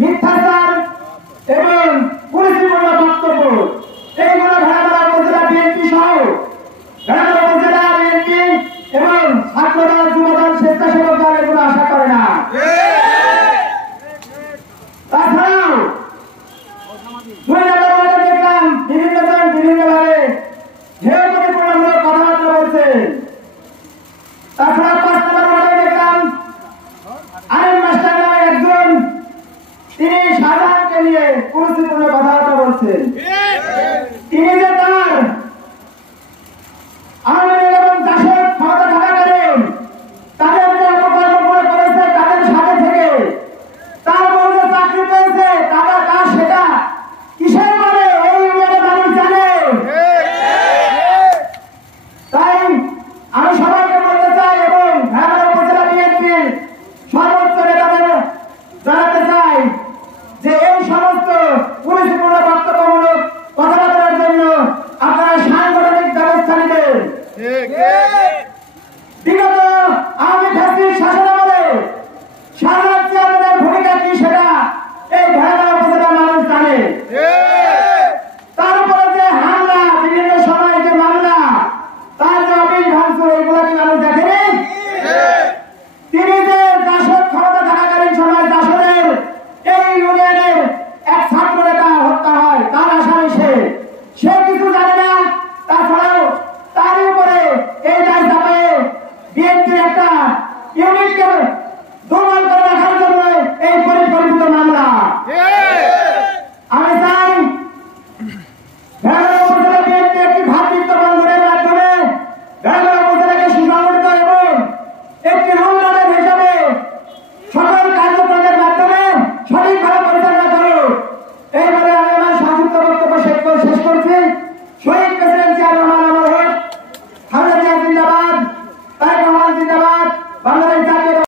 মিথ্যাচার এবং কুরুচিপূর্ণ বক্তব্য এইগুলো ভেড়ামারা উপজেলা বিএনপি সহ ভেড়ামারা উপজেলা বিএনপি এবং ছাত্রদল যুবদল স্বেচ্ছাসেবক দল এগুলো আশা করে না। তাছাড়াও 2 নম্বর ওয়ার্ডে দেখলাম বিভিন্নজন বিভিন্নভাবে হেয়প্রতিপূর্ণমূলক কথাবার্তা বলছেন। তাছাড়া 5 নম্বর ওয়ার্ডে দেখলাম আইন মাস্টার নামে একজন, তিনি শাহজাহানকে নিয়ে কুরুচিপূর্ণ কথাবার্তা বলছেন। তিনি যে